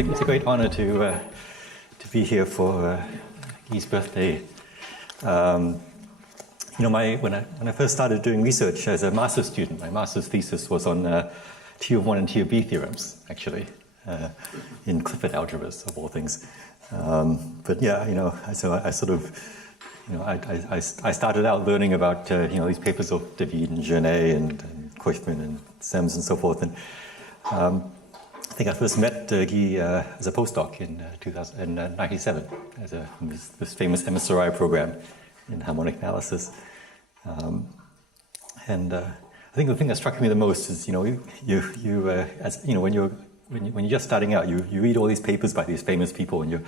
It's a great honor to be here for Guy's birthday. When I first started doing research as a master's student, my master's thesis was on T of 1 and T of B theorems, actually, in Clifford algebras, of all things. But yeah, so I sort of, I started out learning about, these papers of David and Genet and Kochman and Sems and so forth. And I think I first met Guy as a postdoc in 1997 as this famous MSRI program in harmonic analysis. And I think the thing that struck me the most is, when you're just starting out, you read all these papers by these famous people, and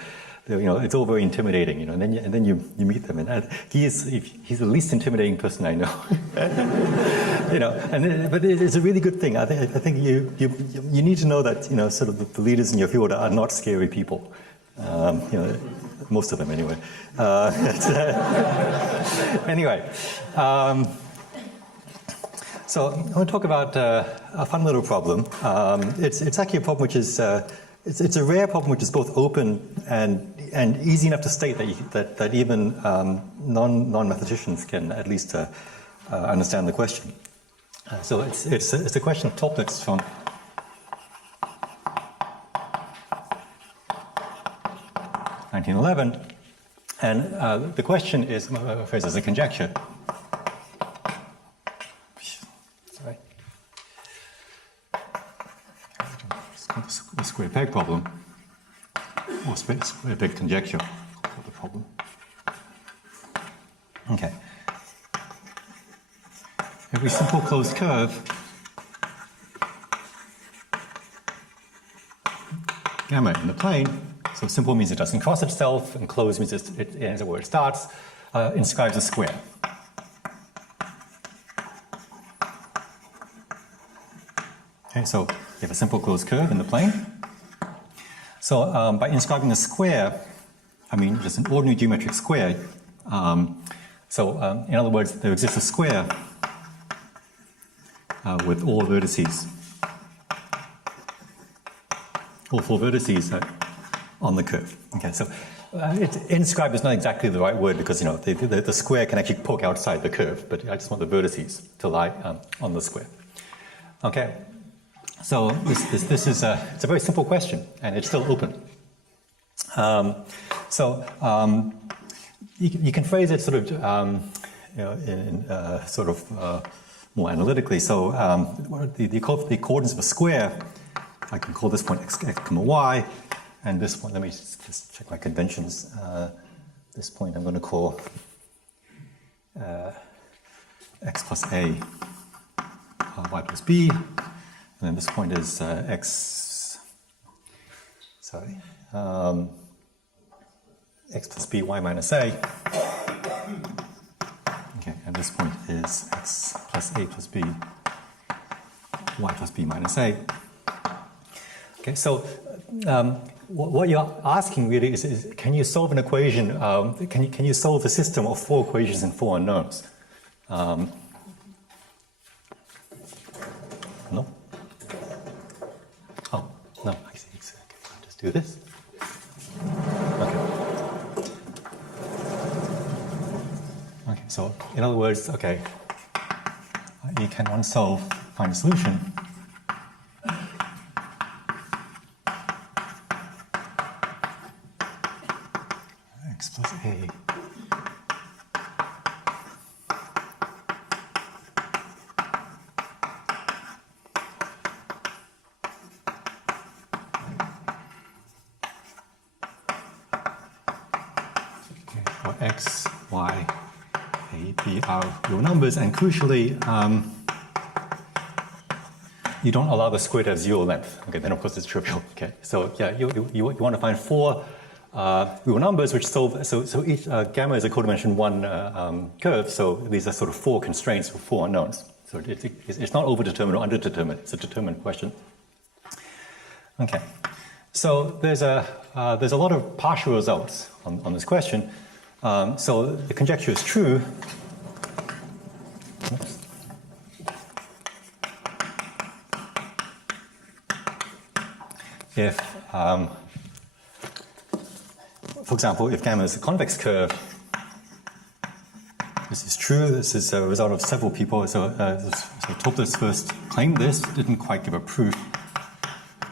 it's all very intimidating, and then you meet them, and he's the least intimidating person I know, but it's a really good thing. I think you need to know that sort of the leaders in your field are not scary people, most of them anyway. Anyway. So I want to talk about a fun little problem. It's actually a problem which is it's a rare problem which is both open and easy enough to state that even non-mathematicians can at least understand the question. So it's a question of Toplitz from 1911, and the question is phrased as a conjecture. The square peg problem, or square peg conjecture of the problem. Okay. Every simple closed curve gamma in the plane, so simple means it doesn't cross itself, and closed means it ends where it starts, inscribes a square. Okay, so you have a simple closed curve in the plane. So by inscribing a square, I mean just an ordinary geometric square. In other words, there exists a square with all vertices, all four vertices on the curve. Okay, so inscribe is not exactly the right word because the square can actually poke outside the curve, but I just want the vertices to lie on the square. Okay. So this is it's a very simple question, and it's still open. You can phrase it sort of more analytically. So the coordinates of a square, I can call this point x, y, and this point. Let me just check my conventions. This point I'm going to call x plus a, y plus b. And then this point is x plus b, y minus a. Okay, and this point is x plus a plus b, y plus b minus a. Okay, so what you're asking really is can you solve an equation, can you solve a system of four equations and four unknowns? No? Oh, no, I see. Okay, I'll just do this. Okay. Okay, so in other words, okay, you can find a solution. X plus a. X, Y, A, B are real numbers, and crucially, you don't allow the square to have zero length. Okay, then of course it's trivial. Okay, so yeah, you want to find four real numbers which solve. So each gamma is a codimension one curve. So these are sort of four constraints for four unknowns. So it's not overdetermined or underdetermined. It's a determined question. Okay, So there's a lot of partial results on this question. So the conjecture is true. If, for example, if gamma is a convex curve, this is true. This is a result of several people. So Topler's first claimed this, didn't quite give a proof.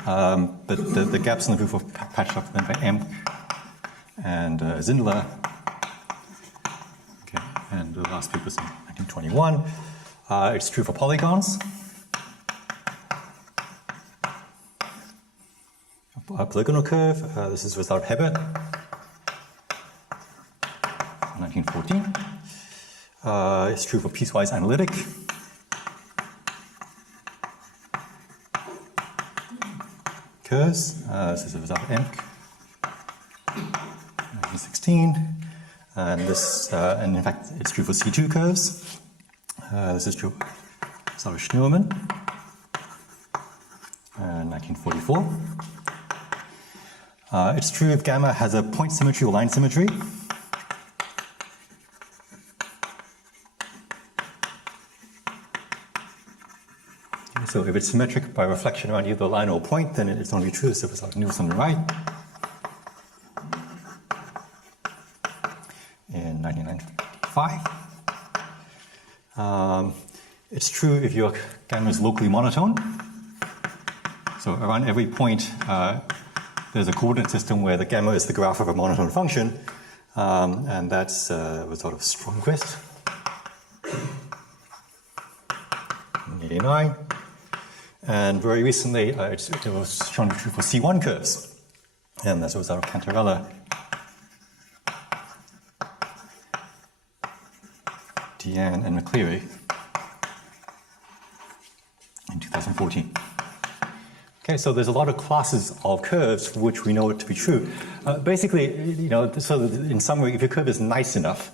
But the gaps in the proof were patched up then by Emk and Zindler. Okay, and the last paper was in 1921. It's true for polygons. A polygonal curve, this is without Hebert, 1914. It's true for piecewise analytic. Curves, this is without Emk, 1916. And this, and in fact, it's true for C2 curves. This is true without Schnurman, 1944. It's true if gamma has a point symmetry or line symmetry. So if it's symmetric by reflection around either line or point, then it's only true. So it's like Niels on the right. In 1995. It's true if your gamma is locally monotone. So around every point, there's a coordinate system where the gamma is the graph of a monotone function, and that's a result of Stromquist in 1989. And very recently, it was shown to be true for C1 curves, and that's a result of Cantarella, Deanne, and McCleary in 2014. Okay, so there's a lot of classes of curves for which we know it to be true. Basically, you know, so in summary, if your curve is nice enough,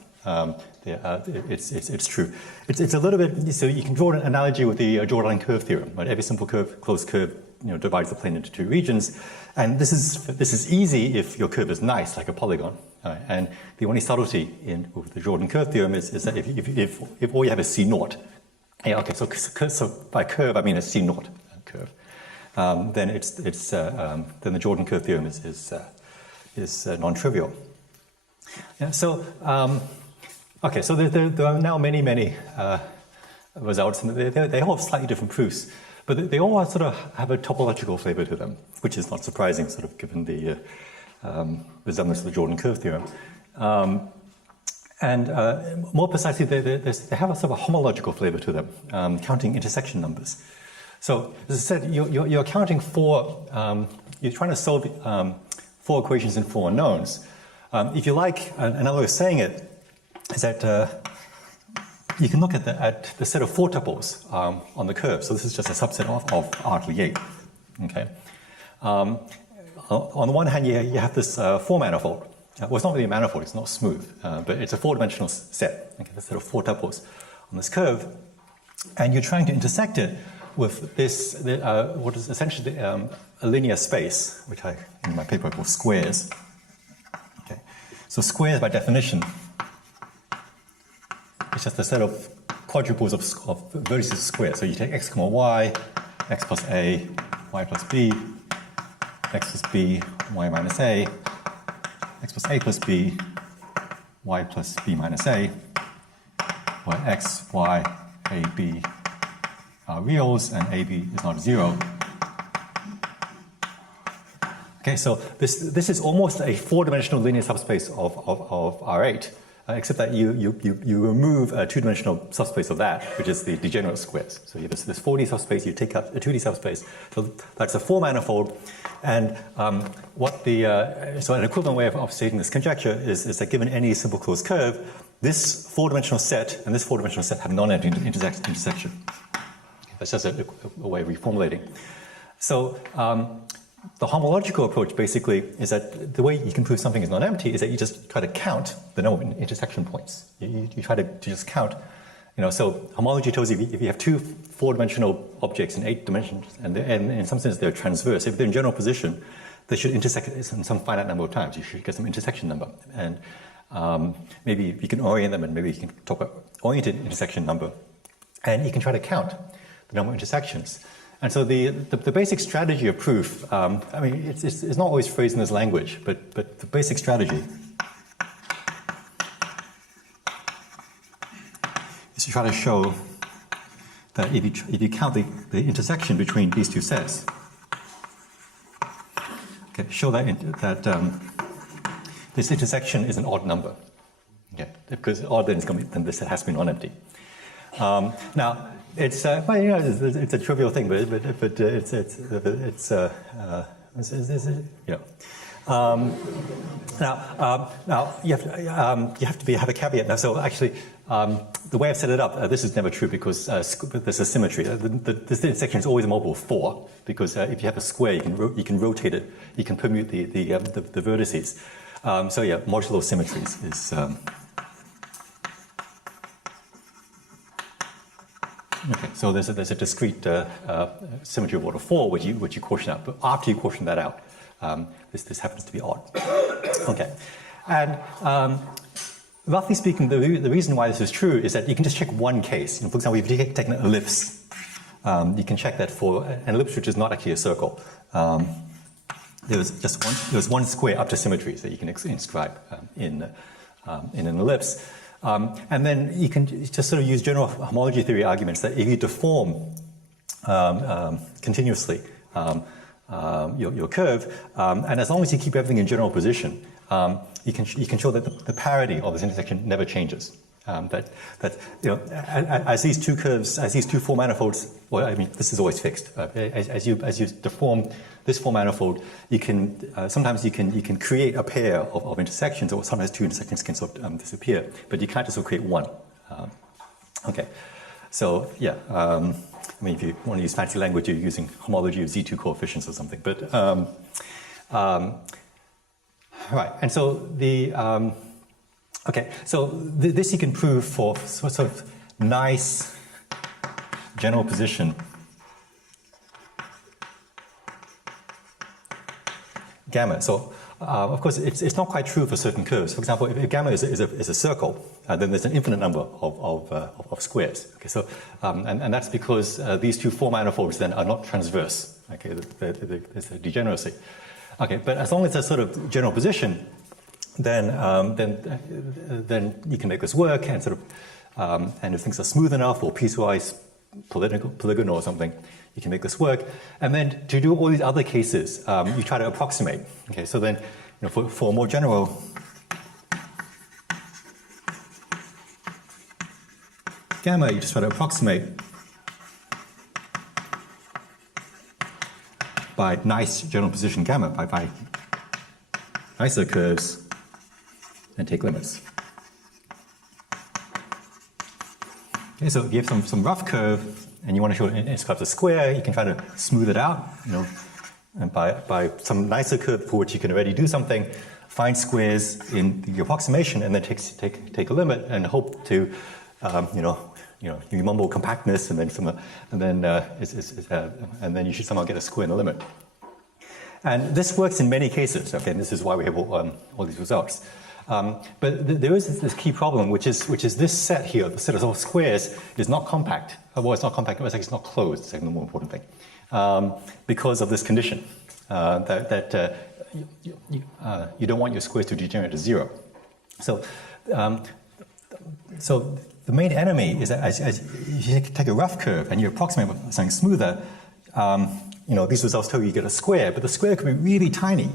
it's true. It's a little bit, so you can draw an analogy with the Jordan curve theorem, right? Every simple curve, closed curve, you know, divides the plane into two regions, and this is easy if your curve is nice, like a polygon. Right? And the only subtlety with the Jordan curve theorem is that if all you have is C naught, yeah, okay, so by curve I mean a C naught curve. Then then the Jordan curve theorem is non-trivial. Yeah, so okay, so there are now many results, and they all have slightly different proofs, but they all sort of have a topological flavor to them, which is not surprising, sort of given the resemblance to the Jordan curve theorem. And more precisely, they have a sort of a homological flavor to them, counting intersection numbers. So, as I said, you're counting you're trying to solve 4 equations and 4 unknowns. If you like, another way of saying it is that you can look at the set of 4 tuples on the curve. So this is just a subset of R to the 8. Okay. On the one hand, you have this 4 manifold. Well, it's not really a manifold; it's not smooth, but it's a 4-dimensional set. Okay, the set of 4 tuples on this curve, and you're trying to intersect it with this, what is essentially a linear space, which in my paper I call squares. Okay, so squares by definition, it's just a set of quadruples of vertices of squares. So you take x comma y, x plus a, y plus b, x plus b, y minus a, x plus b, y plus b minus a, where x, y, a, b are reals and AB is not 0. Okay, so this is almost a 4-dimensional linear subspace of R8, except that you remove a 2-dimensional subspace of that, which is the degenerate squares. So you have this 4D subspace, you take out a 2D subspace. So that's a 4-manifold, and so an equivalent way of stating this conjecture is that given any simple closed curve, this 4-dimensional set and this 4-dimensional set have non-empty intersection. That's just a way of reformulating. So the homological approach basically is that the way you can prove something is non-empty is that you just try to count the number of intersection points. You try to just count, so homology tells you if you have 2 4-dimensional objects in 8 dimensions, and in some sense they're transverse, if they're in general position, they should intersect in some finite number of times. You should get some intersection number. And maybe you can orient them, and maybe you can talk about oriented intersection number. And you can try to count the number of intersections. And so the basic strategy of proof, I mean, it's not always phrased in this language, but the basic strategy is to try to show that if you count the intersection between these two sets, okay, show that this intersection is an odd number. Okay, because odd then this set has to be non-empty. Now it's well, you know, it's a trivial thing, but it's you know. Now you have to have a caveat. Now, so actually, the way I've set it up, this is never true because there's a symmetry. This intersection is always a multiple of 4 because if you have a square, you can rotate it, you can permute the vertices. So yeah, modulo symmetries is. Okay, so there's a discrete symmetry of order 4 which you quotient out, but after you quotient that out, this happens to be odd. Okay, and roughly speaking, the reason why this is true is that you can just check one case. You know, for example, if you take an ellipse, you can check that for an ellipse which is not actually a circle. There's one square up to symmetries that you can inscribe in an ellipse. And then you can just sort of use general homology theory arguments that if you deform continuously your curve, and as long as you keep everything in general position, you can show that the parity of this intersection never changes. That you know, as these two curves, as these two four manifolds, well, I mean, this is always fixed. As you deform this four manifold, you can sometimes you can create a pair of intersections, or sometimes two intersections can sort of disappear, but you can't just sort of create one. Okay, so yeah, I mean, if you want to use fancy language, you're using homology of Z2 coefficients or something. But right, and so the okay, so this you can prove for sort of nice general position gamma. So of course it's not quite true for certain curves. For example, if gamma is a circle, then there's an infinite number of squares. Okay, so and that's because these two four manifolds then are not transverse. Okay, there's a degeneracy. Okay, but as long as it's a sort of general position, then you can make this work, and sort of and if things are smooth enough or piecewise polygonal or something, you can make this work. And then to do all these other cases, you try to approximate. Okay, so then, you know, for a more general gamma, you just try to approximate by nice general position gamma, by nicer curves, and take limits. Okay, so if you have some rough curve and you want to show it inscribes a square, you can try to smooth it out, you know, and by some nicer curve for which you can already do something, find squares in the approximation, and then take a limit and hope to, you know, you mumble compactness, and then you should somehow get a square in the limit. And this works in many cases. Okay, and this is why we have all these results. But there is this key problem, which is this set here, the set of all squares, is not compact. Well, it's not compact. It's not closed. It's like the more important thing, because of this condition that you don't want your squares to degenerate to 0. So, so the main enemy is that as you take a rough curve and you approximate with something smoother, you know, these results tell you get a square, but the square could be really tiny.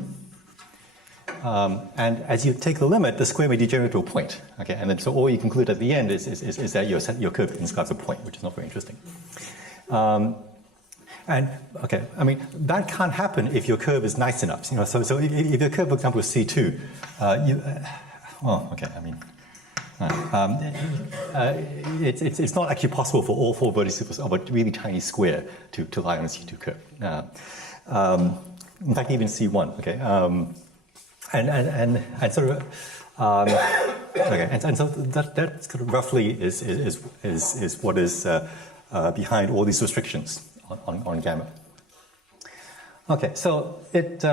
And as you take the limit, the square may degenerate to a point. Okay, and then so all you conclude at the end is that your curve inscribes a point, which is not very interesting. And okay, I mean that can't happen if your curve is nice enough. You know, so if your curve, for example, is C2, well, okay, I mean. It's not actually possible for all four vertices of a really tiny square to lie on a C2 curve. In fact, even C1. Okay, and sort of okay, and so that sort of roughly is what is behind all these restrictions on gamma. Okay, so it,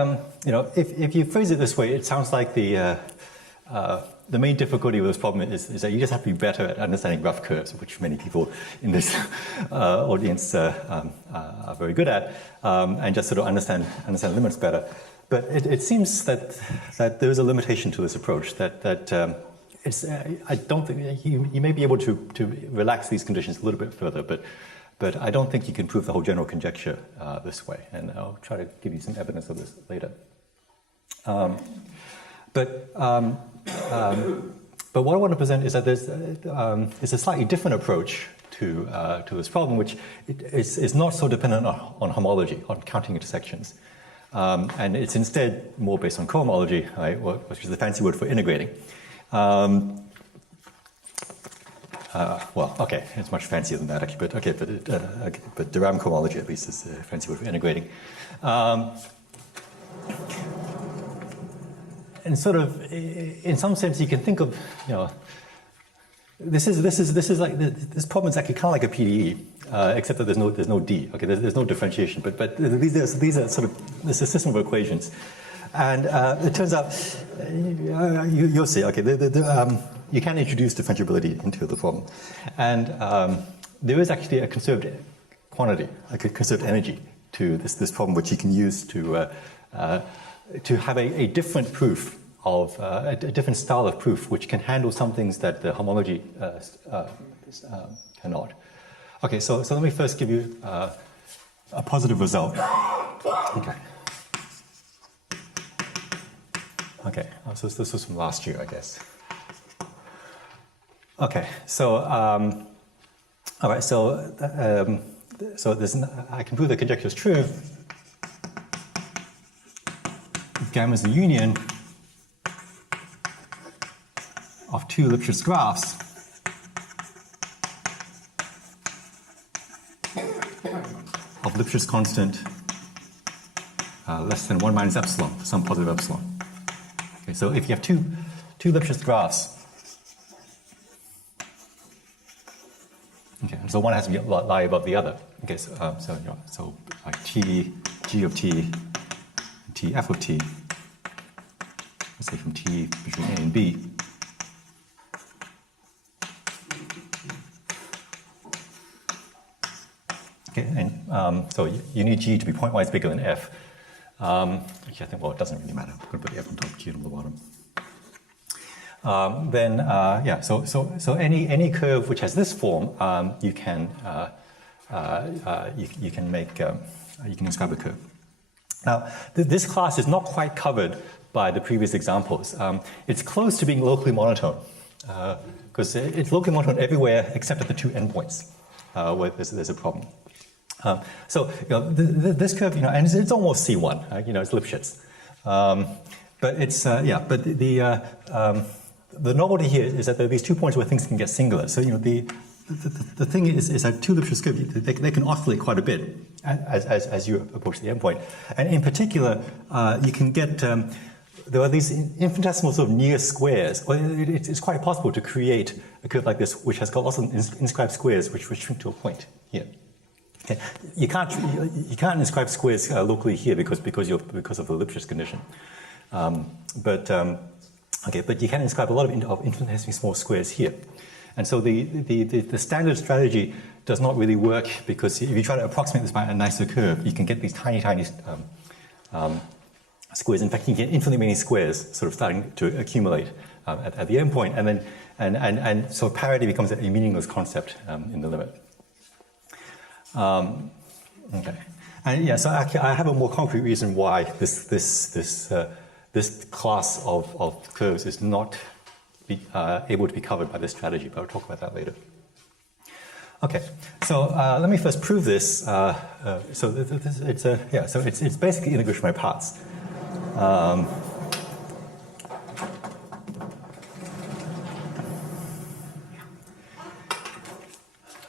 if you phrase it this way, it sounds like the main difficulty with this problem is that you just have to be better at understanding rough curves, which many people in this audience are very good at, and just sort of understand limits better. But it seems that there is a limitation to this approach. I don't think you may be able to relax these conditions a little bit further, but I don't think you can prove the whole general conjecture this way, and I'll try to give you some evidence of this later. But what I want to present is that there's a slightly different approach to this problem, which is not so dependent on homology, on counting intersections. And it's instead more based on cohomology, right, which is the fancy word for integrating. Well, okay, it's much fancier than that, actually, but de Rham cohomology, at least, is the fancy word for integrating. And sort of, in some sense, you can think of, this problem is actually kind of like a PDE, except that there's no D. Okay, there's no differentiation, but these are sort of, there's a system of equations, and it turns out you'll see. Okay, you can introduce differentiability into the problem, and there is actually a conserved quantity, like a conserved energy to this problem, which you can use to have a different proof of a different style of proof, which can handle some things that the homology cannot. Okay, so let me first give you a positive result. Okay. Okay, so this was from last year, I guess. Okay, so all right, so I can prove the conjecture is true. Gamma is the union of two Lipschitz graphs of Lipschitz constant less than 1 minus epsilon, for some positive epsilon. Okay, so if you have two Lipschitz graphs, okay, so one has to lie above the other. Okay, so like T, G of T, T f of T, let's say from T between A and B. Okay, and so you need G to be pointwise bigger than F. Actually, I think, well, it doesn't really matter. I'm going to put the F on top, Q on the bottom. So any curve which has this form, you can inscribe a curve. Now, this class is not quite covered by the previous examples. It's close to being locally monotone, because it's locally monotone everywhere except at the two endpoints where there's a problem. So this curve, and it's almost C1, it's Lipschitz. But it's the novelty here is that there are these 2 points where things can get singular. So the thing is that two Lipschitz curves, they can oscillate quite a bit as you approach the endpoint. And in particular, you can get there are these infinitesimal sort of near squares. Well, it's quite possible to create a curve like this, which has got lots of inscribed squares, which shrink to a point here. Okay. You can't inscribe squares locally here because of the Lipschitz condition. But you can inscribe a lot of infinitesimally small squares here. And so the standard strategy does not really work, because if you try to approximate this by a nicer curve, you can get these tiny squares. In fact, you can get infinitely many squares sort of starting to accumulate at the endpoint, and so parity becomes a meaningless concept in the limit. Okay, and so actually, I have a more concrete reason why this class of curves is not able to be covered by this strategy, but I'll talk about that later. Okay, so let me first prove this. So it's basically integration by parts. All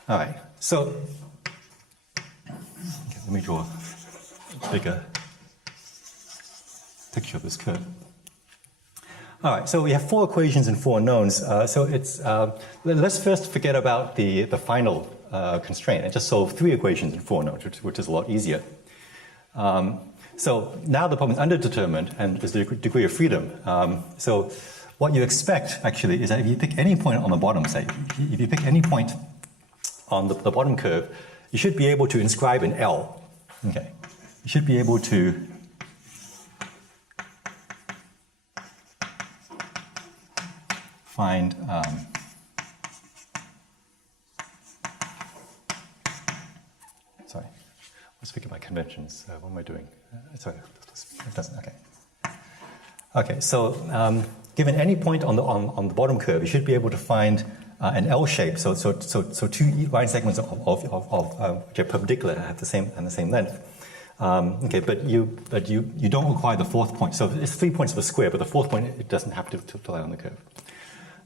right, so let me draw a bigger picture of this curve. All right, so we have 4 equations and 4 knowns. So it's let's first forget about the final constraint and just solve 3 equations and 4 knowns, which is a lot easier. So now the problem is underdetermined, and there's a degree of freedom. So what you expect, actually, is that if you pick any point on the bottom, say, if you pick any point on the bottom curve, you should be able to inscribe an L. Okay. You should be able to find sorry, let's speak about conventions. What am I doing? Sorry, it doesn't. Okay. Okay. So given any point on the bottom curve, you should be able to find an L shape. So two line segments which are perpendicular have the same length. Okay, but you don't require the fourth point. So it's 3 points of a square, but the fourth point, it doesn't have to lie on the curve.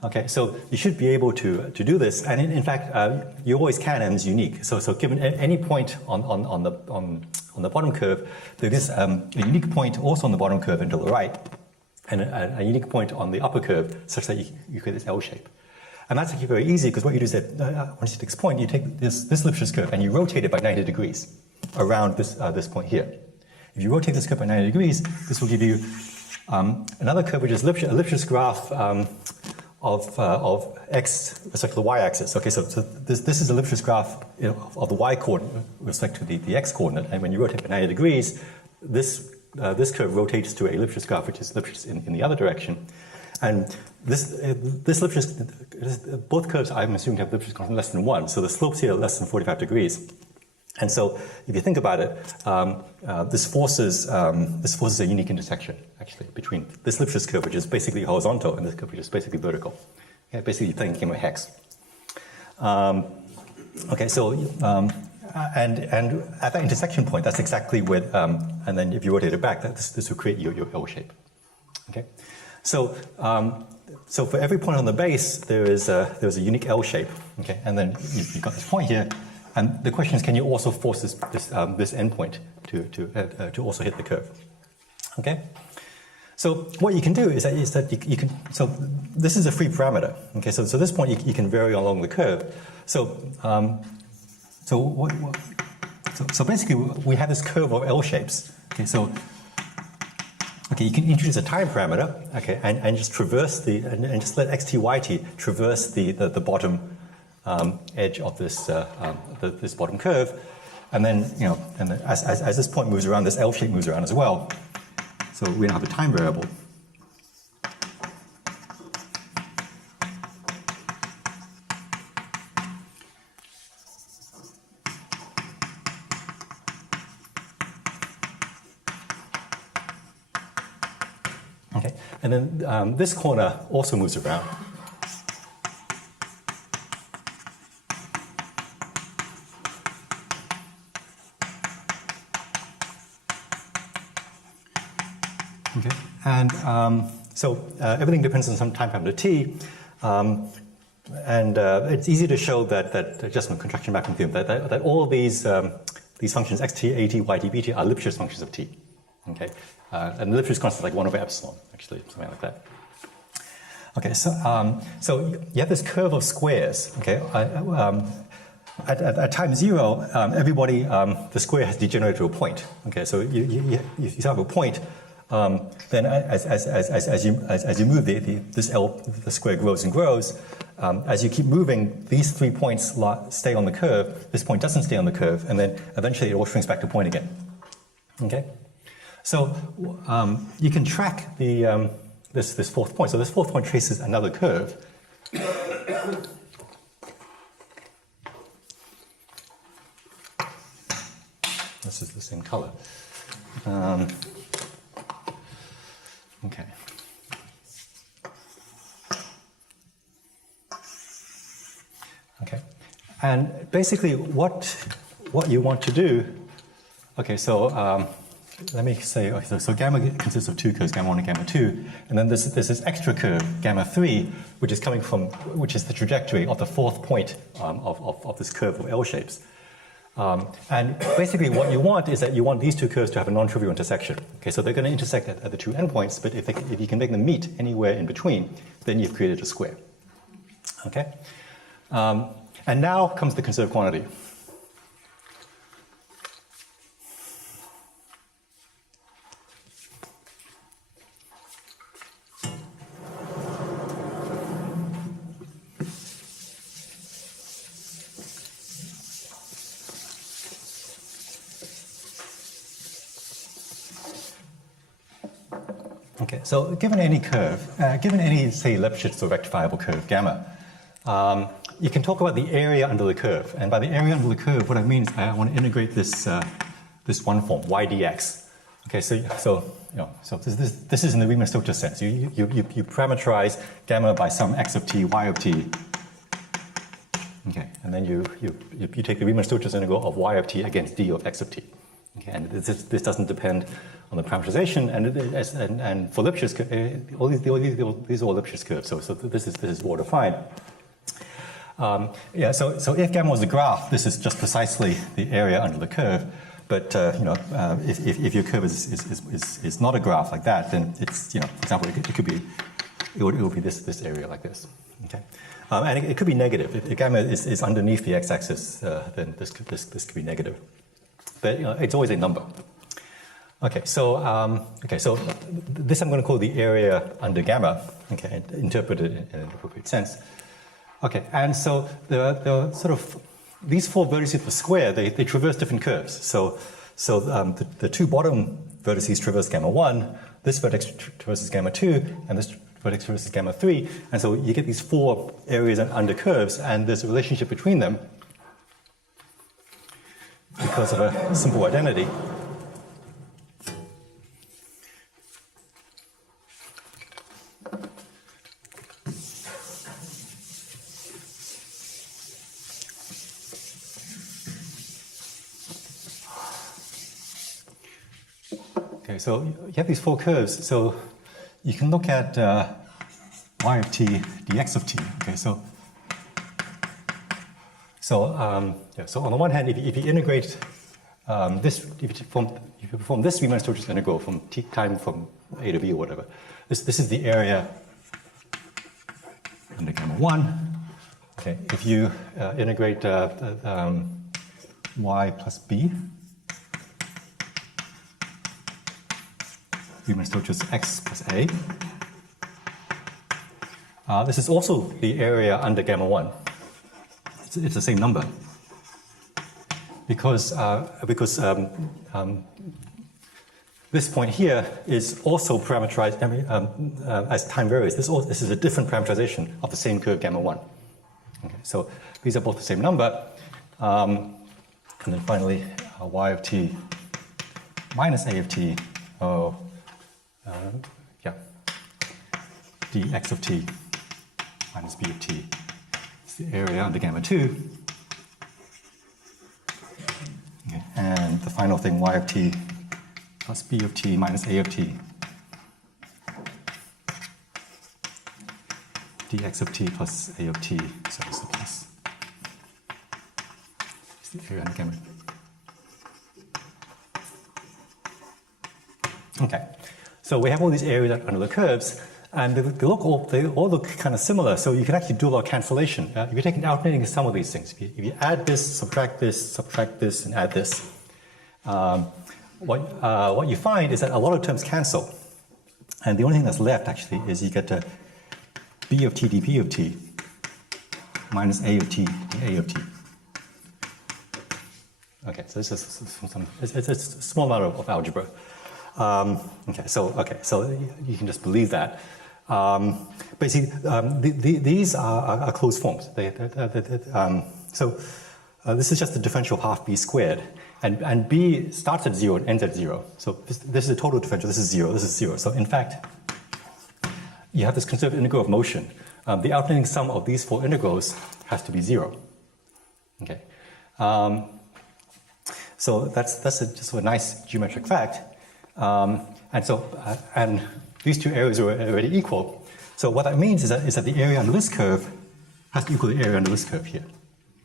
Okay, so you should be able to do this, and in fact, you always can, and it's unique. So given any point on the bottom curve, there is a unique point also on the bottom curve and to the right, and a unique point on the upper curve, such that you create this L shape. And that's actually very easy, because what you do is that once you take this point, you take this Lipschitz curve and you rotate it by 90 degrees around this point here. If you rotate this curve by 90 degrees, this will give you another curve, which is a Lipschitz graph of x with respect to the y-axis. Okay, so this is a Lipschitz graph of the y-coordinate with respect to the x-coordinate, and when you rotate by 90 degrees, this curve rotates to a Lipschitz graph, which is Lipschitz in the other direction. And this Lipschitz, both curves I'm assuming have Lipschitz constant less than 1, so the slopes here are less than 45 degrees. And so, if you think about it, this forces a unique intersection, actually, between this Lipschitz curve, which is basically horizontal, and this curve, which is basically vertical. Okay, basically, you're playing a game of hex. Okay, so and at that intersection point, that's exactly where, and then if you rotate it back, this will create your L shape. Okay, so so for every point on the base, there's a unique L shape. Okay, and then you've got this point here. And the question is, can you also force this endpoint to also hit the curve? Okay. So what you can do is that you can. So this is a free parameter. Okay. So this point you can vary along the curve. So so basically we have this curve of L shapes. Okay. So you can introduce a time parameter. Okay, and just traverse and just let x t y t traverse the bottom edge of this this bottom curve, and then as this point moves around, this L shape moves around as well. So we now have a time variable. Okay, and then this corner also moves around. Okay, and so everything depends on some time parameter t, and it's easy to show that adjustment contraction mapping theorem that all these functions xt, at, yt, bt are Lipschitz functions of t. Okay, and the Lipschitz constant is like 1 over epsilon, actually, something like that. Okay, so you have this curve of squares. Okay, at time 0, everybody the square has degenerated to a point. Okay, so you have a point. Then as you move the square grows and grows. As you keep moving, these 3 points stay on the curve. This point doesn't stay on the curve, and then eventually it all shrinks back to point again. Okay, so you can track this fourth point. So this fourth point traces another curve. This is the same color. Okay. Okay, and basically what you want to do. Okay, so let me say. Okay, so gamma consists of 2 curves, gamma 1 and gamma 2, and then there's this extra curve, gamma 3, which is the trajectory of the fourth point of this curve of L shapes. And basically what you want is that you want these 2 curves to have a non-trivial intersection. Okay, so they're going to intersect at the 2 endpoints, but if you can make them meet anywhere in between, then you've created a square. Okay? And now comes the conserved quantity. Okay, so given any curve, given any, say, Lipschitz or rectifiable curve, gamma, you can talk about the area under the curve. And by the area under the curve, what I mean is I want to integrate this, this one form, y dx. Okay, so this is in the Riemann-Stieltjes sense. You parameterize gamma by some x of t, y of t. Okay, and then you take the Riemann-Stieltjes integral of y of t against d of x of t. Okay, and this doesn't depend on the parameterization, and for Lipschitz, these are all Lipschitz curves. So this is well defined. Yeah. So if gamma was a graph, this is just precisely the area under the curve. But if your curve is not a graph like that, then it's, for example, it would be this area like this. Okay. And it could be negative. If gamma is underneath the x-axis, then this could be negative. But it's always a number. Okay, so this I'm going to call the area under gamma. Okay, interpreted in an appropriate sense. Okay, and so the sort of these four vertices of the square, they traverse different curves. So the two bottom vertices traverse gamma 1. This vertex traverses gamma 2, and this vertex traverses gamma 3. And so you get these four areas under curves, and there's a relationship between them because of a simple identity. Okay, so you have these four curves. So you can look at y of t dx of t. Okay, so on the one hand, if you integrate this, if you perform this Riemann-Stieltjes integral from t time from a to b or whatever, this is the area under gamma 1. Okay, if you integrate y plus b, Riemann-Stieltjes x plus a. This is also the area under gamma 1. It's the same number because this point here is also parameterized as time varies. This is a different parameterization of the same curve gamma 1. Okay, so these are both the same number, and then finally y of t minus a of t. Dx of t minus b of t. It's the area under gamma 2. Okay. And the final thing, y of t plus b of t minus a of t. Dx of t plus a of t. So it's the plus. It's the area under gamma. Okay. So we have all these areas under the curves, and they all look kind of similar. So you can actually do a lot of cancellation. If you take an alternating sum of these things, if you add this, subtract this, and add this, what you find is that a lot of terms cancel, and the only thing that's left actually is you get to b of t dp of t minus a of t dA of t. Okay, so this is it's a small amount of algebra. So you can just believe that. Basically, these are closed forms. This is just the differential of half b squared, and b starts at 0 and ends at 0. So this is a total differential. This is 0. This is 0. So in fact, you have this conserved integral of motion. The alternating sum of these four integrals has to be 0. Okay. So that's just a nice geometric fact. And these two areas are already equal. So what that means is that the area under this curve has to equal the area under this curve here.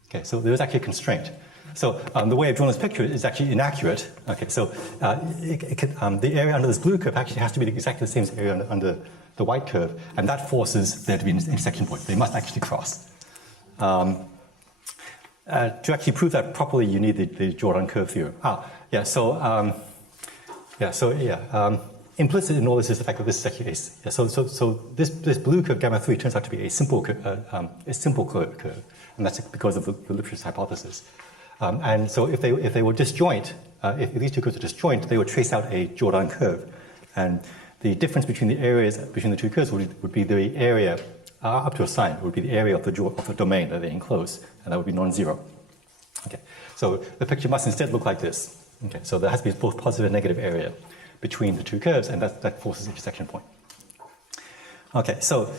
Okay, so there's actually a constraint. So the way I've drawn this picture is actually inaccurate. Okay, so the area under this blue curve actually has to be exactly the same as the area under the white curve, and that forces there to be an intersection point. They must actually cross. To actually prove that properly, you need the Jordan curve theorem. Implicit in all this is the fact that this is actually so this blue curve gamma 3 turns out to be a simple curve, and that's because of the Lipschitz hypothesis. And so if they were disjoint, if these two curves are disjoint, they would trace out a Jordan curve, and the difference between the areas between the two curves would be the area up to a sign, would be the area of the domain that they enclose, and that would be non-zero. Okay, so the picture must instead look like this. Okay, so there has to be both positive and negative area between the two curves, and that forces intersection point. Okay, so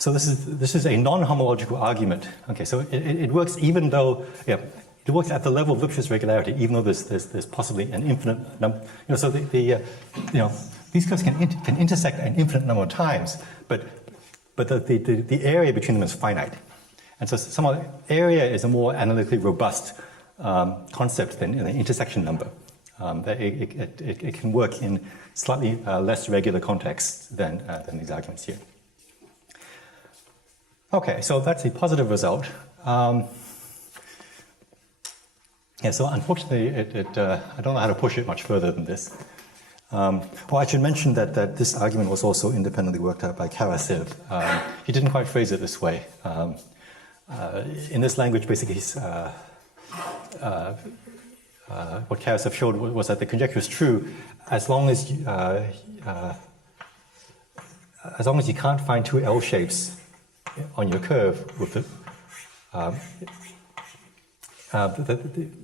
this is a non-homological argument. Okay, so it works even though it works at the level of Lipschitz regularity, even though there's possibly an infinite number. So these curves can intersect an infinite number of times, but the area between them is finite. And so somehow area is a more analytically robust concept than an intersection number. That it can work in slightly less regular contexts than these arguments here. Okay, so that's a positive result. So unfortunately, I don't know how to push it much further than this. Well, I should mention that this argument was also independently worked out by Karasev. He didn't quite phrase it this way. In this language, basically, what Karasev showed was that the conjecture is true as long as you can't find two L shapes on your curve with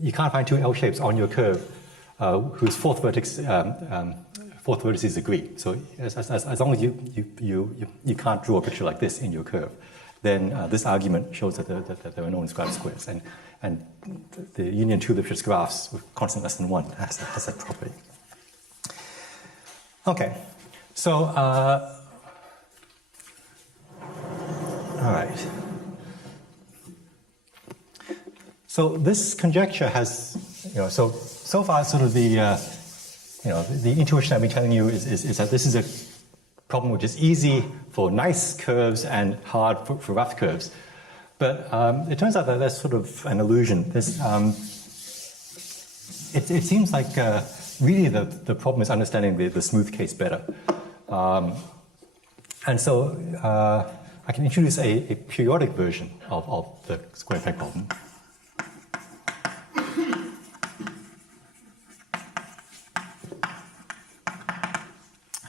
you can't find two L shapes on your curve whose fourth vertices agree. So as long as you can't draw a picture like this in your curve, then this argument shows that there are no inscribed squares, and the union two Lipschitz graphs with constant less than 1 has that property. Okay, so all right. So this conjecture has, so far sort of the intuition I've been telling you is that this is a problem which is easy for nice curves and hard for rough curves. But it turns out that that's sort of an illusion. It seems like really the problem is understanding the smooth case better. And so I can introduce a periodic version of the square peg problem.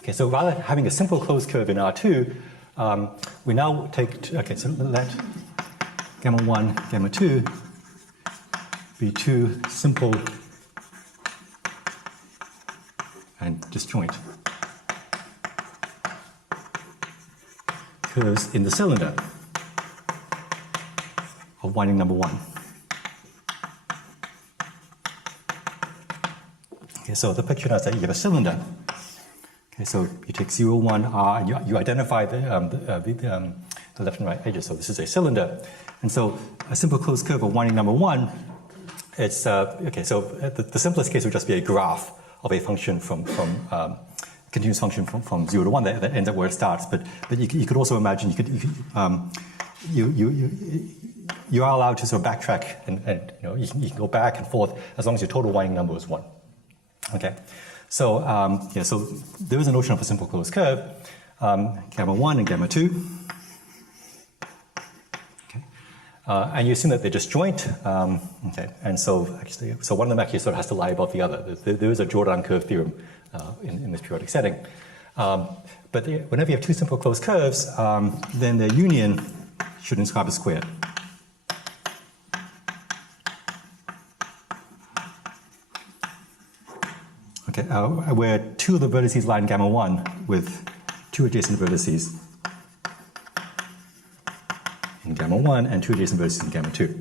Okay, so rather than having a simple closed curve in R2, we now take, so let gamma 1, gamma 2 be two simple and disjoint curves in the cylinder of winding number 1. Okay, so the picture now is that you have a cylinder. Okay, so you take 0, 1, R, and you identify the left and right edges. So this is a cylinder. And so a simple closed curve of winding number 1, it's, okay, so the simplest case would just be a graph of a function from continuous function from 0 to 1 that ends up where it starts. But you could also imagine you are allowed to sort of backtrack and you can go back and forth as long as your total winding number is 1. Okay. So, so there is a notion of a simple closed curve, gamma 1 and gamma 2. Okay. And you assume that they're disjoint. Okay. And so actually, one of them actually sort of has to lie above the other. There is a Jordan curve theorem in this periodic setting. But whenever you have two simple closed curves, then their union should inscribe a square. Okay, where two of the vertices lie in gamma 1 with two adjacent vertices in gamma 1 and two adjacent vertices in gamma 2.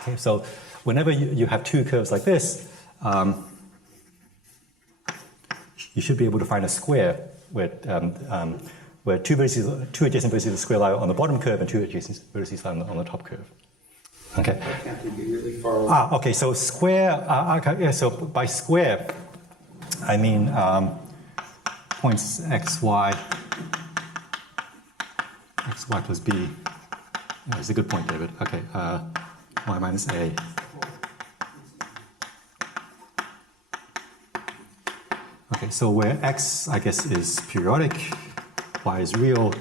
Okay, so whenever you have two curves like this, you should be able to find a square where two adjacent vertices of the square lie on the bottom curve and two adjacent vertices lie on the top curve. Okay. Why can't they be really far away? Okay, so square, so by square, I mean points x, y plus b. That's a good point, David. Okay, y minus a. Okay, so where x, I guess, is periodic, y is real,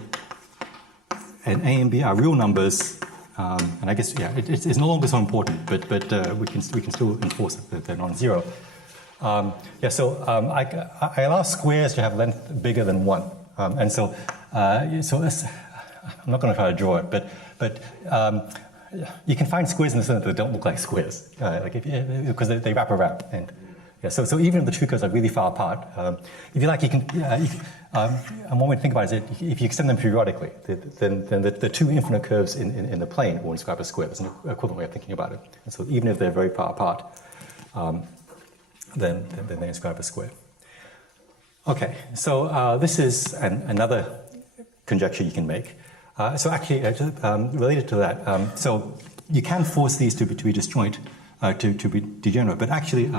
and a and b are real numbers, and I guess, it's no longer so important, but we can still enforce that they're non-zero. Yeah, so I allow squares to have length bigger than 1. And so this, I'm not going to try to draw it, but you can find squares in the center that don't look like squares, because they wrap around. And yeah, so even if the two curves are really far apart, if you like, you can. And one way to think about it is that if you extend them periodically, then the two infinite curves in the plane will inscribe a square. That's an equivalent way of thinking about it. And so even if they're very far apart, then they inscribe a square. Okay, so this is another conjecture you can make. So actually, related to that, so you can force these to be disjoint, to be degenerate, but actually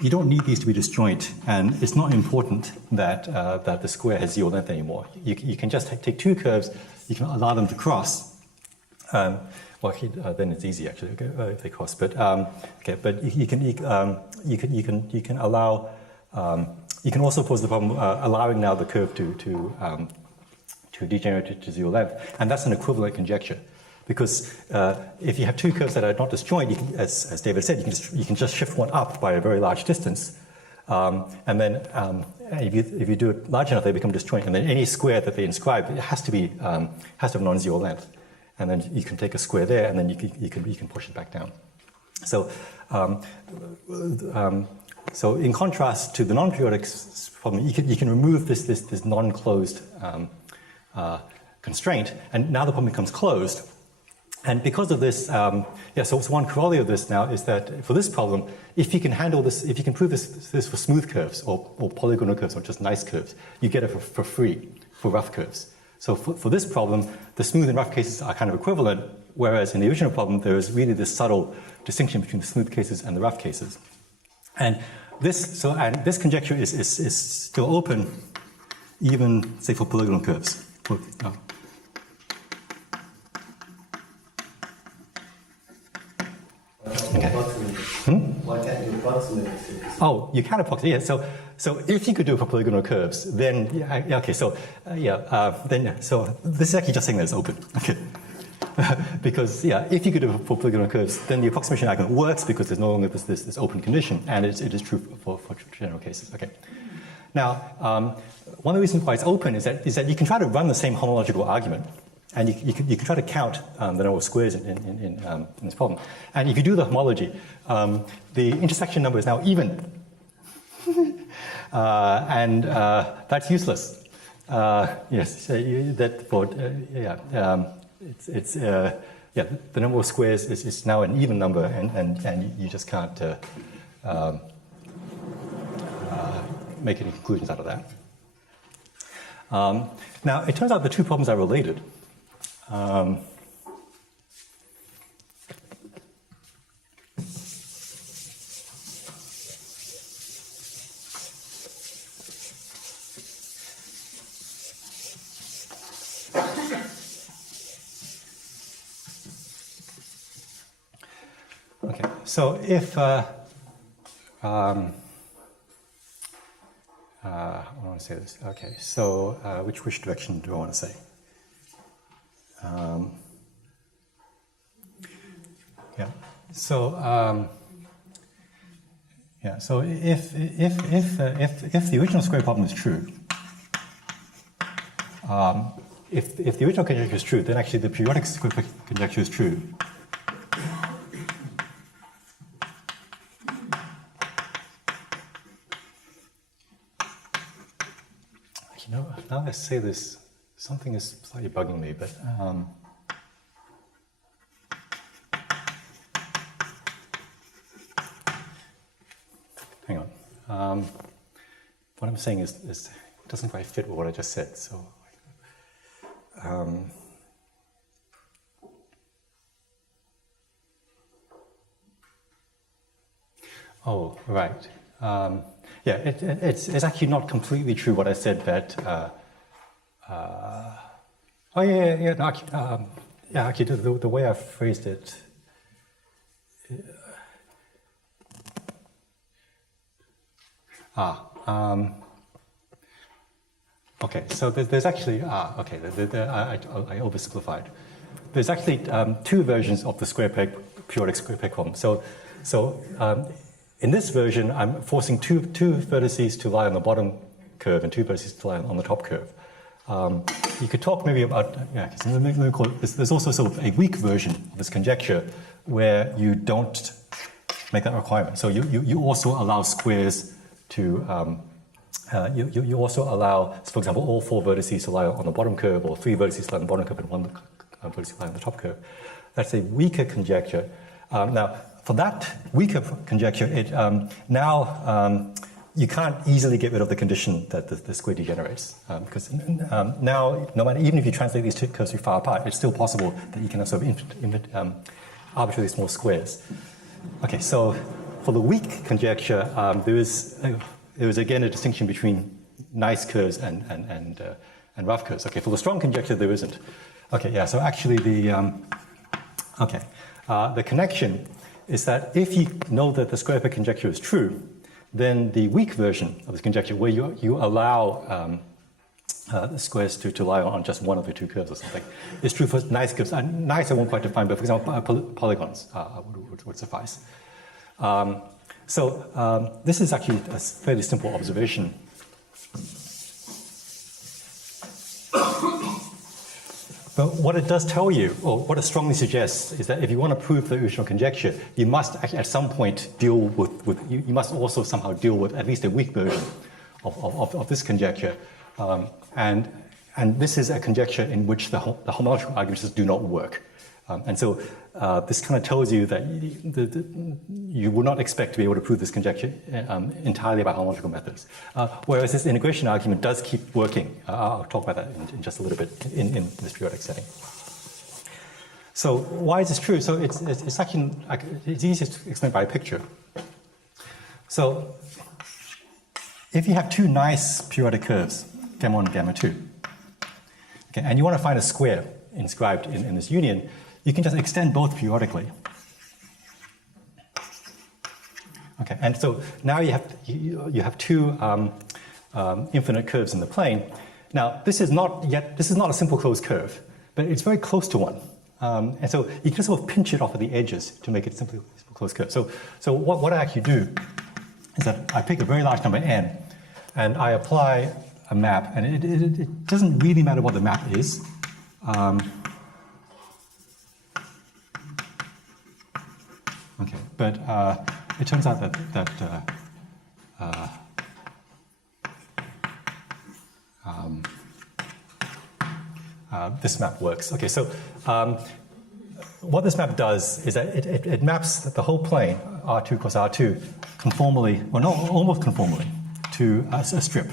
you don't need these to be disjoint, and it's not important that the square has zero length anymore. You can just take two curves, you can allow them to cross. Well, actually, then it's easy actually if they cross. But okay, but you can allow. You can also pose the problem allowing now the curve to degenerate to zero length, and that's an equivalent conjecture. Because if you have two curves that are not disjoint, you can, as David said, you can just shift one up by a very large distance, and then if you do it large enough, they become disjoint. And then any square that they inscribe, it has to have non-zero length. And then you can take a square there, and then you can push it back down. So so in contrast to the non-periodic problem, you can remove this non-closed constraint, and now the problem becomes closed. And because of this, so one corollary of this now is that for this problem, if you can handle this, if you can prove this for smooth curves or polygonal curves or just nice curves, you get it for free for rough curves. So for this problem, the smooth and rough cases are kind of equivalent, whereas in the original problem, there is really this subtle distinction between the smooth cases and the rough cases. And this conjecture is still open, even say for polygonal curves. Okay. Why can't you approximate it? Oh, you can approximate. Yeah. So if you could do it for polygonal curves, then okay. So this is actually just saying that it's open. Okay. Because if you could do it for polygonal curves, then the approximation argument works because there's no longer this open condition, and it is true for general cases. Okay. Now, one of the reasons why it's open is that you can try to run the same homological argument, and you can try to count the number of squares in this problem. And if you do the homology, the intersection number is now even, and that's useless. Yes, the number of squares is now an even number, and you just can't make any conclusions out of that. Now, it turns out the two problems are related. Okay, so if I want to say this. Okay, so which direction do I want to say? So if the original square problem is true, if the original conjecture is true, then actually the periodic square conjecture is true. Now I say this, something is slightly bugging me, but hang on. What I'm saying is doesn't quite fit with what I just said. So, oh, right. It's actually not completely true what I said that. Actually, the way I phrased it. Okay, so there's actually, I oversimplified. There's actually two versions of the periodic square peg problem. So In this version, I'm forcing two vertices to lie on the bottom curve and two vertices to lie on the top curve. You could talk maybe about, let me call it, there's also sort of a weak version of this conjecture where you don't make that requirement. So you also allow squares to, you also allow, for example, all 4 vertices to lie on the bottom curve, or 3 vertices to lie on the bottom curve and 1 vertex to lie on the top curve. That's a weaker conjecture. Now, for that weaker conjecture, you can't easily get rid of the condition that the square degenerates, because now, no matter, even if you translate these two curves too far apart, it's still possible that you can have sort of arbitrarily small squares. Okay, so for the weak conjecture, there was again a distinction between nice curves and rough curves. Okay, for the strong conjecture, there isn't. Okay, yeah. So actually, the connection is that if you know that the square peg conjecture is true, then the weak version of this conjecture, where you allow the squares to lie on just one of the 2 curves or something, is true for nice curves. Nice I won't quite define, but for example, polygons would suffice. So this is actually a fairly simple observation. But what it does tell you, or what it strongly suggests, is that if you want to prove the original conjecture, you must at some point deal with you must also somehow deal with at least a weak version of this conjecture. And this is a conjecture in which the homological arguments just do not work. And so this kind of tells you that you would not expect to be able to prove this conjecture entirely by homological methods. Whereas this integration argument does keep working. I'll talk about that in just a little bit in this periodic setting. So why is this true? So it's actually, it's easier to explain by a picture. So if you have 2 nice periodic curves, gamma 1 and gamma 2, okay, and you want to find a square inscribed in this union, you can just extend both periodically. Okay, and so now you have 2 infinite curves in the plane. Now this is not a simple closed curve, but it's very close to one. And so you can just sort of pinch it off of the edges to make it simply a simple closed curve. So what I actually do is that I pick a very large number n, and I apply a map, and it doesn't really matter what the map is. Okay, but it turns out that this map works. Okay, so what this map does is that it maps the whole plane, R2 cross R2, conformally, or no, almost conformally, to a strip.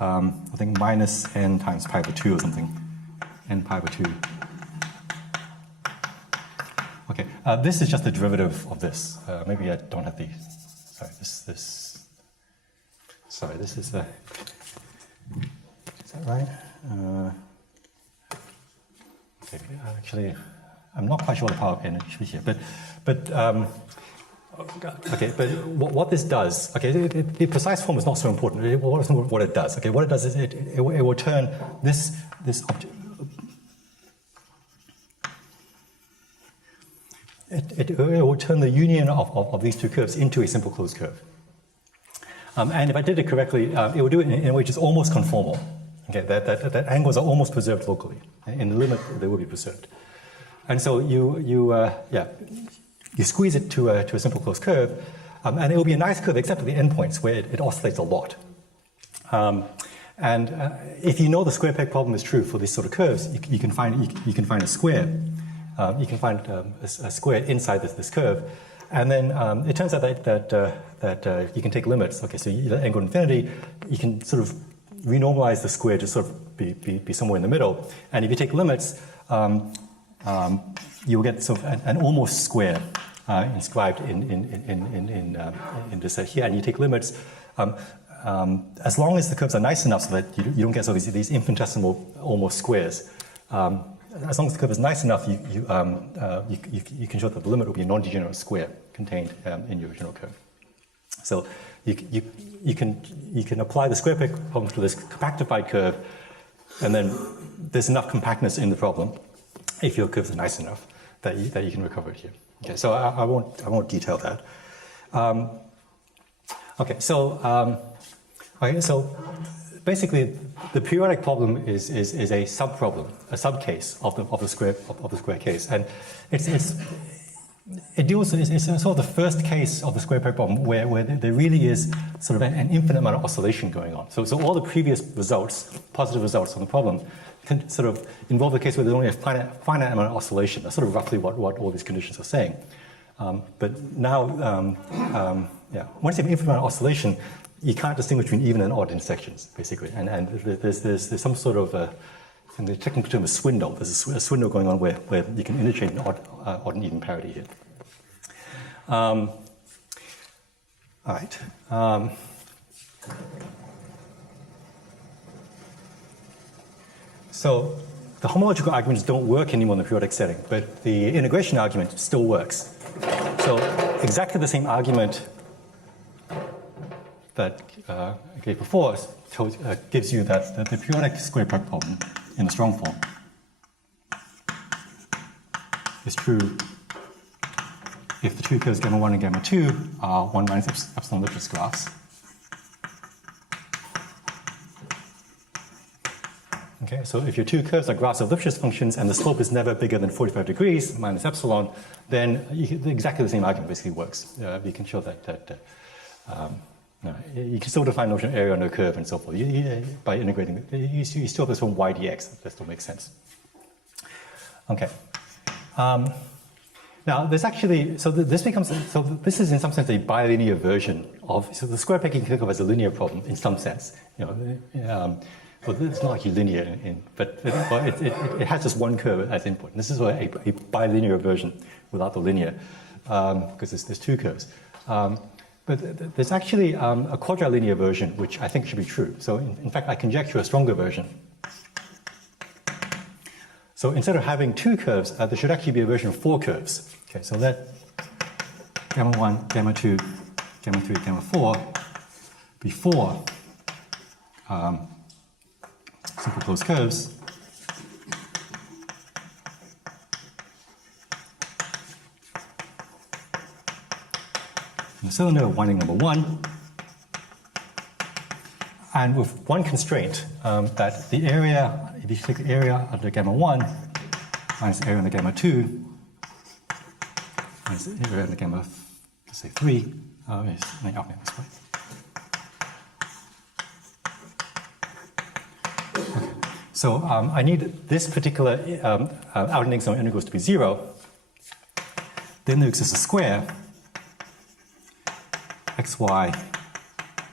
I think minus n times pi over 2 or something, n pi over 2. Okay, this is just the derivative of this. Maybe I don't have the, sorry, sorry, this is the, is that right? Okay, actually, I'm not quite sure what the power of n should be here, but okay, but what this does, okay, the precise form is not so important. What it does, okay, what it does is it will turn this object. It will turn the union of these 2 curves into a simple closed curve. And if I did it correctly, it will do it in a way which is almost conformal. Okay, that angles are almost preserved locally. In the limit, they will be preserved. And so you squeeze it to a simple closed curve, and it will be a nice curve except at the endpoints where it oscillates a lot. And if you know the square peg problem is true for these sort of curves, you can find a square. You can find a square inside this curve, and then it turns out that you can take limits. Okay, so you let n go to infinity, you can sort of renormalize the square to sort of be somewhere in the middle. And if you take limits, you will get sort of an almost square inscribed in this set here. And you take limits as long as the curves are nice enough so that you don't get sort of these infinitesimal almost squares. As long as the curve is nice enough, you can show that the limit will be a non-degenerate square contained in your original curve. So you can apply the square peg problem to this compactified curve, and then there's enough compactness in the problem, if your curves are nice enough, that you can recover it here. Okay, so I won't detail that. Okay, so basically, the periodic problem is a subproblem, a subcase of the square case, and it's sort of the first case of the square periodic problem where there really is sort of an infinite amount of oscillation going on. So all the previous results, positive results on the problem, can sort of involve the case where there's only a finite amount of oscillation. That's sort of roughly what all these conditions are saying. But now, once you have infinite amount of oscillation, you can't distinguish between even and odd intersections, basically. And there's some sort of, the technical term is swindle. There's a swindle going on where you can interchange an odd and even parity here. All right. So the homological arguments don't work anymore in the periodic setting, but the integration argument still works. So exactly the same argument that I gave before gives you that the periodic square periodic problem in the strong form is true if the two curves gamma 1 and gamma 2 are 1 minus epsilon Lipschitz graphs. Okay, so if your two curves are graphs of Lipschitz functions and the slope is never bigger than 45 degrees minus epsilon, then exactly the same argument basically works. You can show that you can still define notion of area under a curve and so forth. By integrating, you still have this from y dx. That still makes sense. Okay. Now, there's actually, this is in some sense a bilinear version of, so the square peg you can think of as a linear problem in some sense. Well, it's not actually linear, but it has just one curve as input. And this is a bilinear version without the linear, because there's two curves. But there's actually a quadrilinear version, which I think should be true. So in fact, I conjecture a stronger version. So instead of having two curves, there should actually be a version of four curves. Okay, so let gamma 1, gamma 2, gamma 3, gamma 4 be four simple closed curves. In the cylinder, winding number 1. And with one constraint, that the area, if you take the area under gamma 1 minus the area under gamma 2 minus the area under gamma, let's say 3, let me outline this way. Okay. So I need this particular outer integral integrals to be 0. Then there exists a square, xy,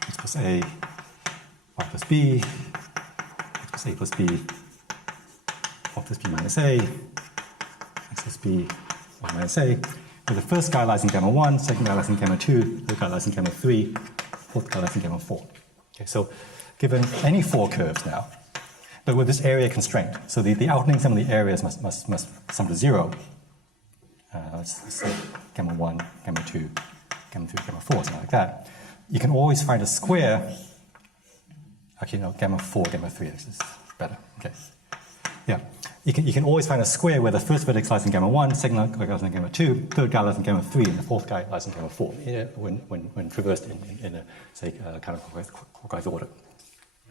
x plus a, y plus b, x plus a plus b, y plus b minus a, x plus b, y minus a, where the first guy lies in gamma 1, second guy lies in gamma 2, third guy lies in gamma 3, fourth guy lies in gamma 4. Okay, so given any four curves now, but with this area constraint, so the outer sum of the areas must sum to 0. Let's say gamma 1, gamma 2, gamma 3, gamma 4, something like that. You can always find a square. Actually, no, gamma 4, gamma 3, this is better. Okay. Yeah. You can always find a square where the first vertex lies in gamma 1, second guy lies in gamma 2, third guy lies in gamma 3, and the fourth guy lies in gamma 4, when traversed in a, say, counterclockwise order.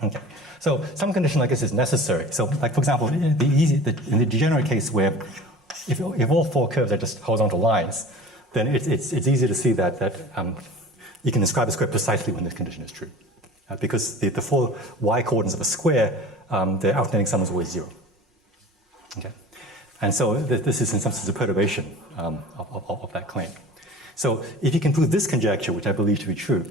Okay. So some condition like this is necessary. So, like, for example, in the degenerate case where if all four curves are just horizontal lines, then it's easy to see that you can describe a square precisely when this condition is true. Because the four y coordinates of a square, the alternating sum is always 0. Okay, and so this is in some sense a perturbation of that claim. So if you can prove this conjecture, which I believe to be true,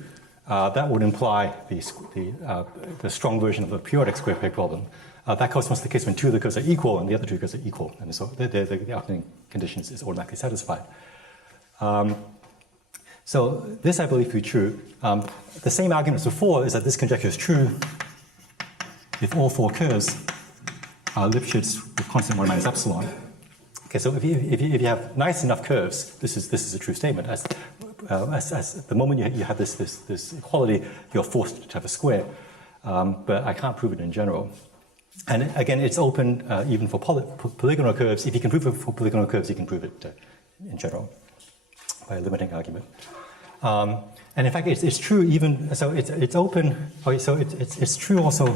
that would imply the strong version of the periodic square peg problem. That corresponds to the case when two of the curves are equal and the other two curves are equal, and so the alternating condition is automatically satisfied. So this I believe to be true. The same argument as before is that this conjecture is true if all four curves are Lipschitz with constant 1 minus epsilon. Okay, so if you have nice enough curves, this is a true statement. As the moment you have this equality, you're forced to have a square. But I can't prove it in general. And again, it's open even for polygonal curves. If you can prove it for polygonal curves, you can prove it in general by a limiting argument. And in fact, it's true even, so it's open, okay, so it's true also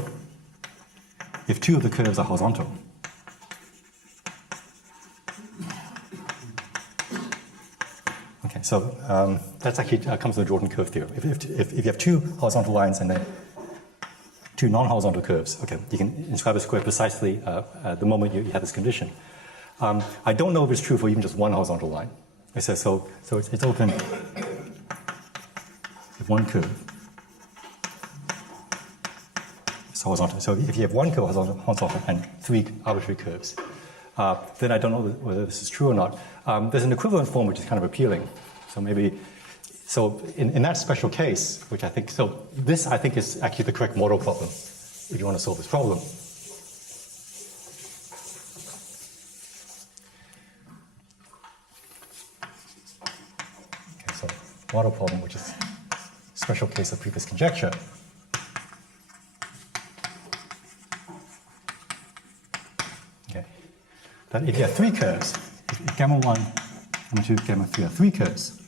if two of the curves are horizontal. Okay, so that's actually comes from the Jordan curve theorem. If you have two horizontal lines and then two non-horizontal curves, okay, you can inscribe a square precisely the moment you have this condition. I don't know if it's true for even just one horizontal line. So it's open with one curve. It's horizontal. So if you have one curve horizontal and three arbitrary curves, then I don't know whether this is true or not. There's an equivalent form which is kind of appealing. So maybe, so in that special case, which I think, so this I think is actually the correct model problem if you want to solve this problem. Okay, so model problem, which is special case of previous conjecture. Okay, that if you have three curves, if gamma 1, gamma 2, gamma 3 are three curves,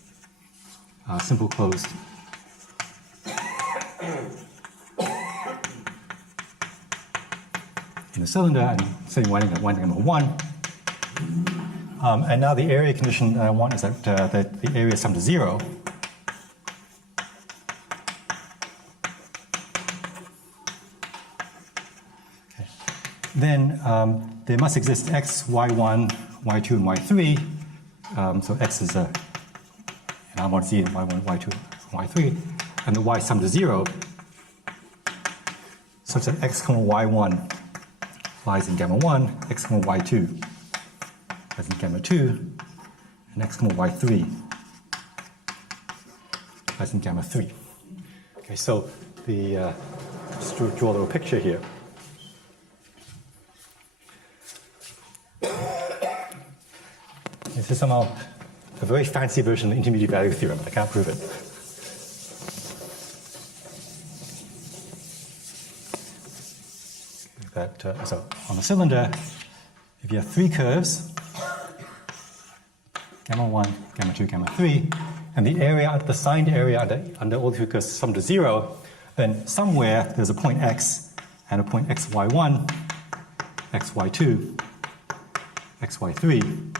simple closed in the cylinder and setting winding gamma 1. And now the area condition I want is that the area is sum to 0. Okay. Then there must exist x, y1, y2, and y3. So x is in R1Z and y1, y2, y3. And the y sum to 0 such that x, y1 lies in gamma 1, x, y2 lies in gamma 2, and x, y3 lies in gamma 3. Okay, so the just to draw a little picture here. This is somehow a very fancy version of the intermediate value theorem. I can't prove it. So on the cylinder, if you have three curves, gamma 1, gamma 2, gamma 3, and the area, the signed area under all three curves sum to 0, then somewhere there's a point x and a point xy1, xy2, xy3,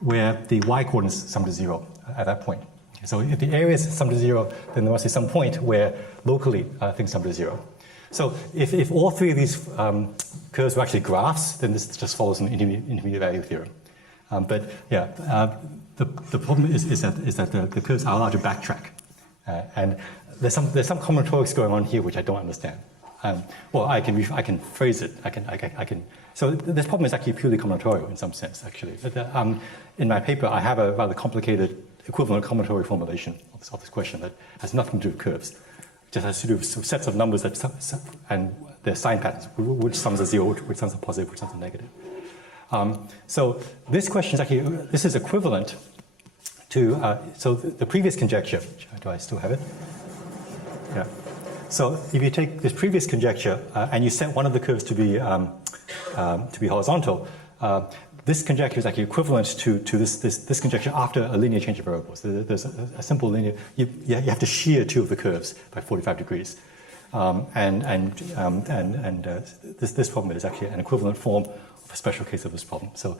where the y coordinates sum to 0 at that point. Okay, so if the area is sum to 0, then there must be some point where locally things sum to 0. So if all three of these curves were actually graphs, then this just follows an intermediate value theorem. But yeah, the problem is that the curves are allowed to backtrack, and there's some combinatorics going on here which I don't understand. Well, I can phrase it. I can. So this problem is actually purely combinatorial in some sense, actually. But, in my paper, I have a rather complicated equivalent combinatorial formulation of this question that has nothing to do with curves. Just has to do with sets of numbers and their sign patterns, which sums are 0, which sums are positive, which sums are negative. So this question is actually, this is equivalent to, so the previous conjecture, do I still have it? Yeah. So if you take this previous conjecture and you set one of the curves to be horizontal, this conjecture is actually equivalent to this conjecture after a linear change of variables. There's a simple linear, you have to shear two of the curves by 45 degrees. This problem is actually an equivalent form of a special case of this problem. So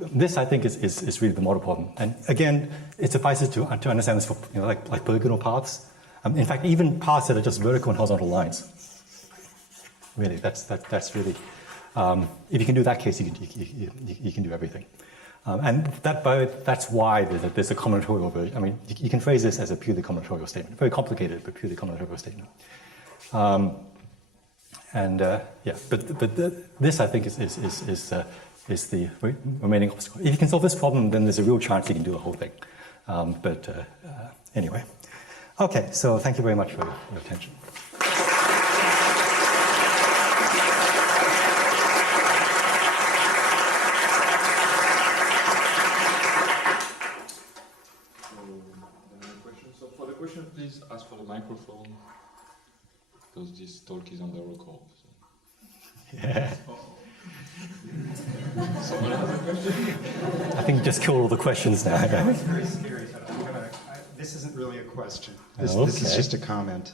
this, I think, is really the model problem. And again, it suffices to understand this for like polygonal paths. In fact, even paths that are just vertical and horizontal lines. Really, that's really. If you can do that case, you can do everything. And that's why there's a combinatorial version. I mean, you can phrase this as a purely combinatorial statement. Very complicated, but purely combinatorial statement. Yeah, but this, I think, is the remaining obstacle. If you can solve this problem, then there's a real chance you can do the whole thing. Anyway. Okay, so thank you very much for your attention. So for the question, please ask for the microphone, because this talk is under record. So. Yeah. Someone has a question? I think you just killed all the questions now. It's very scary. So this isn't really a question. This is Okay. just a comment.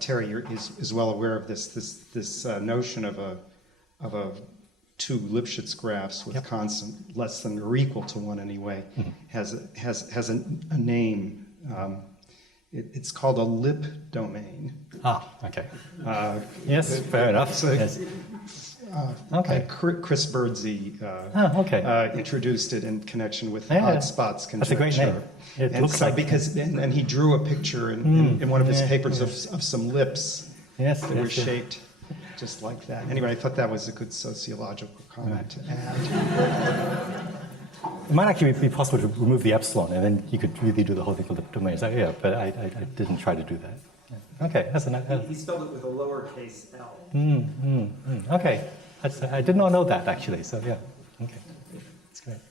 Terry, is well aware of this notion of two Lipschitz graphs with constant less than or equal to 1 anyway, has a name. It's called a lip domain. Okay. Yes, fair enough. So, Yes. Okay. Chris Birdsey introduced it in connection with odd spots conjecture. That's a great name. It And looks so like and he drew a picture in one of his papers of some lips that were shaped just like that. Anyway, I thought that was a good sociological comment to add. It might actually be possible to remove the epsilon, and then you could really do the whole thing for lip domains. Yeah, but I didn't try to do that. Yeah. Okay, that's a nice. He spelled it with a lowercase l. Okay, I did not know that actually. So yeah, okay, that's great.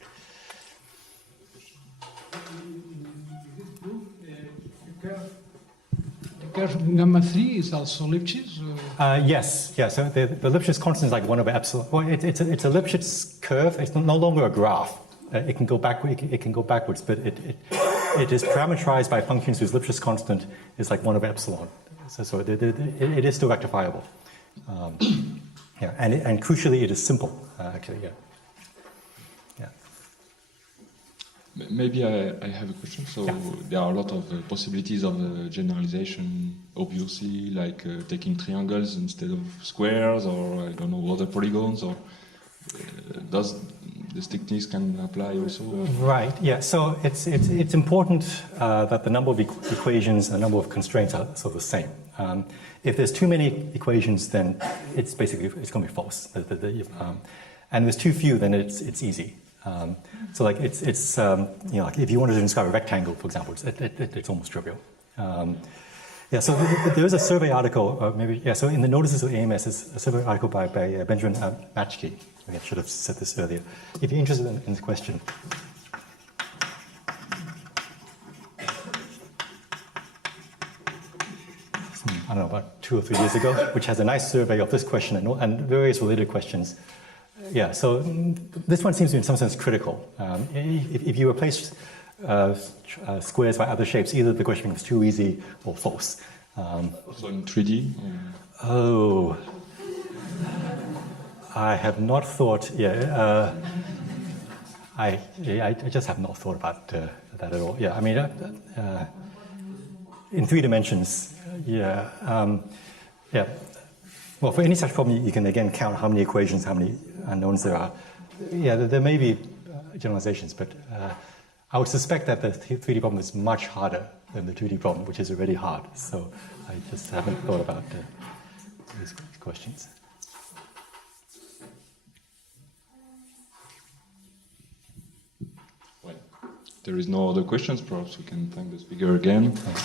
The curve gamma 3 is also Lipschitz? Yes, yeah. So the Lipschitz constant is like 1 over epsilon. Well, it's a Lipschitz curve. It's no longer a graph. It can go backward. It can go backwards, but it is parameterized by functions whose Lipschitz constant is like 1 over epsilon. So it is still rectifiable. Yeah, and crucially, it is simple. Actually, yeah. Maybe I have a question. So there are a lot of possibilities of generalization, obviously, like taking triangles instead of squares, or I don't know, other polygons, or does this techniques can apply also? Right. Yeah. So it's important that the number of equations and the number of constraints are sort of the same. If there's too many equations, then it's going to be false. And there's too few, then it's easy. So like it's like if you wanted to describe a rectangle, for example, it's almost trivial. So there is a survey article, so in the notices of AMS is a survey article by Benjamin Matschke. I should have said this earlier. If you're interested in this question. I don't know, about 2 or 3 years ago, which has a nice survey of this question and various related questions. Yeah, so this one seems to be in some sense critical. If you replace squares by other shapes, either the question becomes too easy or false. Also in 3D? Oh, I have not thought, I just have not thought about that at all. Yeah, I mean, in 3 dimensions, Well, for any such problem, you can again count how many equations, how many unknowns there are. Yeah, there may be generalizations, but I would suspect that the 3D problem is much harder than the 2D problem, which is already hard. So I just haven't thought about these questions. Well, there is no other questions. Perhaps we can thank the speaker again. Thanks.